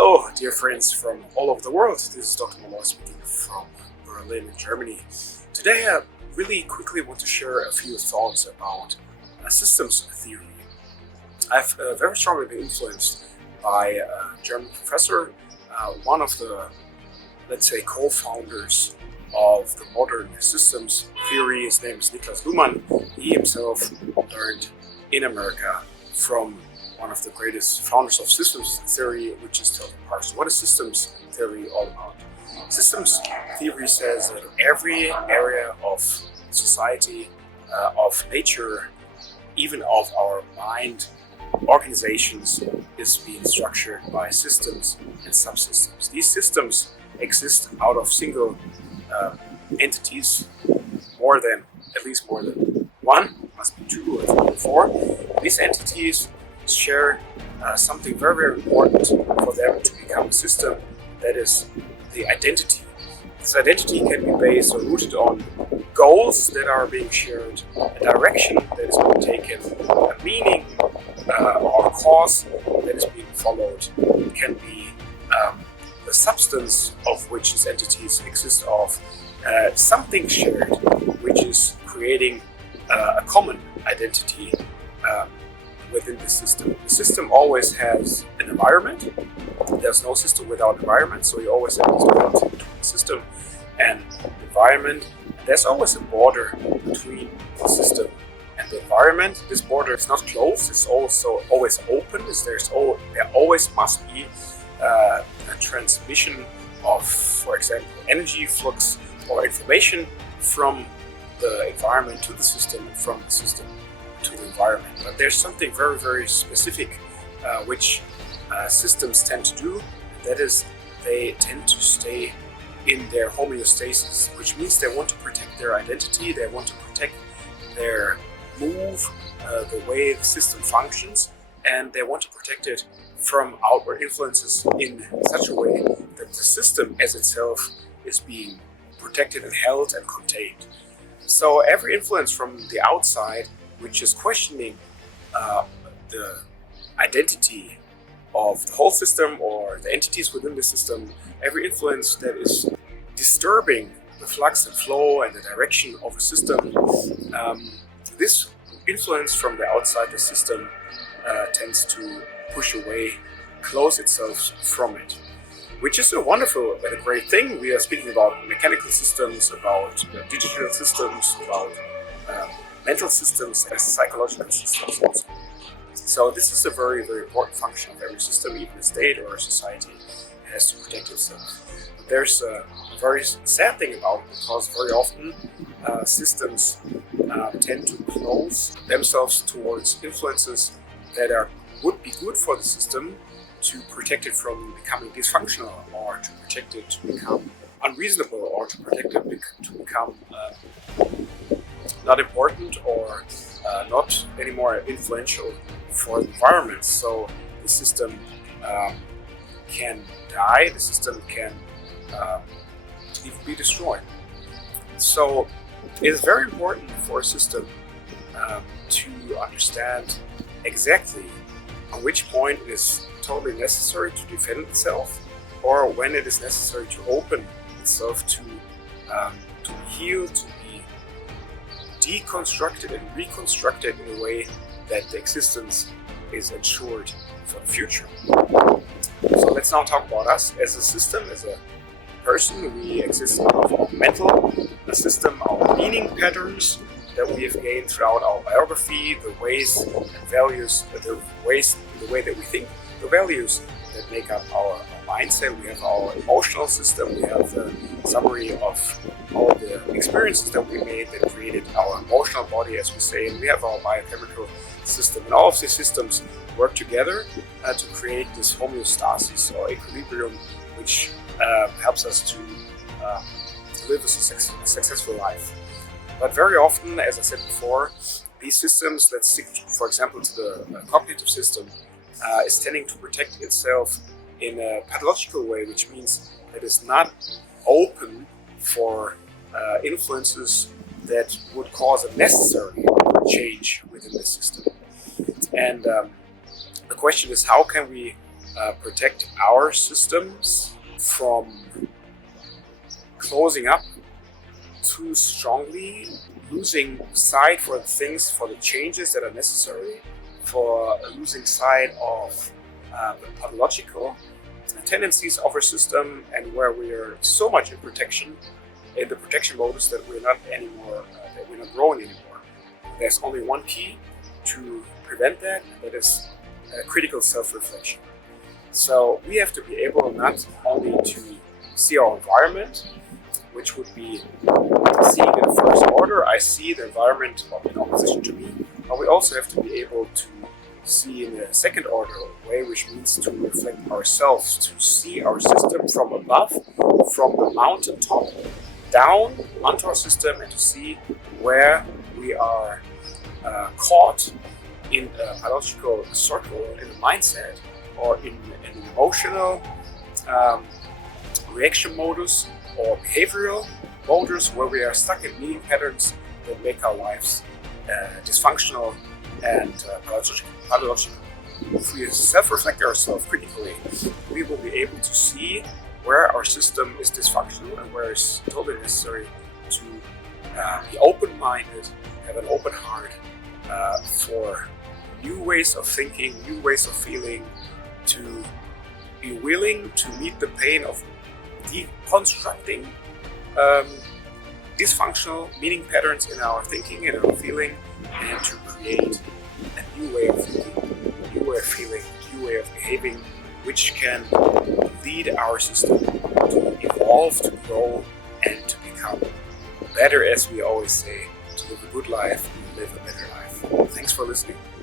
Hello, dear friends from all over the world. This is Dr. Malloy speaking from Berlin, Germany. Today I really quickly want to share a few thoughts about systems theory. I've very strongly been influenced by a German professor, one of the, let's say, co-founders of the modern systems theory. His name is Luhmann. He himself learned in America from one of the greatest founders of systems theory, which is Tilton Parks. What is systems theory all about? Systems theory says that every area of society, of nature, even of our mind, organizations is being structured by systems and subsystems. These systems exist out of single entities, at least more than one, must be two or three or four. These entities share something very, very important for them to become a system, that is the identity. This identity can be based or rooted on goals that are being shared, a direction that is being taken, a meaning or a cause that is being followed. It can be the substance of which these entities exist of, something shared, which is creating a common identity within the system. The system always has an environment. There's no system without environment, so you always have this balance between the system and the environment. There's always a border between the system and the environment. This border is not closed, it's also always open. There always must be a transmission of, for example, energy flux or information from the environment to the system and from the system to the environment. But there's something very, very specific which systems tend to do, and that is they tend to stay in their homeostasis, which means they want to protect their identity, they want to protect their move, the way the system functions, and they want to protect it from outward influences in such a way that the system as itself is being protected and held and contained. So every influence from the outside which is questioning the identity of the whole system or the entities within the system, every influence that is disturbing the flux and flow and the direction of a system, this influence from the outside the system tends to push away, close itself from it, which is a wonderful and a great thing. We are speaking about mechanical systems, about digital systems, about mental systems and psychological systems also. So this is a very, very important function of every system. Even a state or a society has to protect itself. But there's a very sad thing about it, because very often systems tend to close themselves towards influences that would be good for the system, to protect it from becoming dysfunctional, or to protect it to become unreasonable, or to protect it to become not important or not anymore influential for the environment. So the system can die, the system can even be destroyed. So it is very important for a system to understand exactly on which point it is totally necessary to defend itself, or when it is necessary to open itself to be healed, to be deconstructed and reconstructed in a way that the existence is ensured for the future. So let's now talk about us as a system, as a person. We exist out of our mental system, our meaning patterns that we have gained throughout our biography, the ways and values, the way that we think, the values that make up our mindset. We have our emotional system, we have the summary of all the experiences that we made that created our emotional body, as we say, and we have our biochemical system. And all of these systems work together to create this homeostasis or equilibrium, which helps us to live a successful life. But very often, as I said before, these systems, let's stick, for example, to the cognitive system, is tending to protect itself in a pathological way, which means that it's not open for influences that would cause a necessary change within the system. And the question is, how can we protect our systems from closing up too strongly, losing sight for the things, for the changes that are necessary, for losing sight of the pathological tendencies of our system, and where we are so much in the protection modus that we're not growing anymore. There's only one key to prevent that, and that is critical self-reflection. So we have to be able not only to see our environment, which would be seeing in the first order, I see the environment in opposition to me, but we also have to be able to see in a second order way, which means to reflect ourselves, to see our system from above, from the mountaintop down onto our system, and to see where we are caught in a pathological circle, in a mindset, or in an emotional reaction modus or behavioral modus, where we are stuck in meaning patterns that make our lives dysfunctional and pathological. If we self-reflect ourselves critically, we will be able to see where our system is dysfunctional and where it's totally necessary to be open-minded, have an open heart for new ways of thinking, new ways of feeling, to be willing to meet the pain of deconstructing dysfunctional meaning patterns in our thinking and our feeling, and to create a new way of thinking, a new way of feeling, a new way of behaving, which can lead our system to evolve, to grow, and to become better, as we always say, to live a good life and live a better life. Thanks for listening.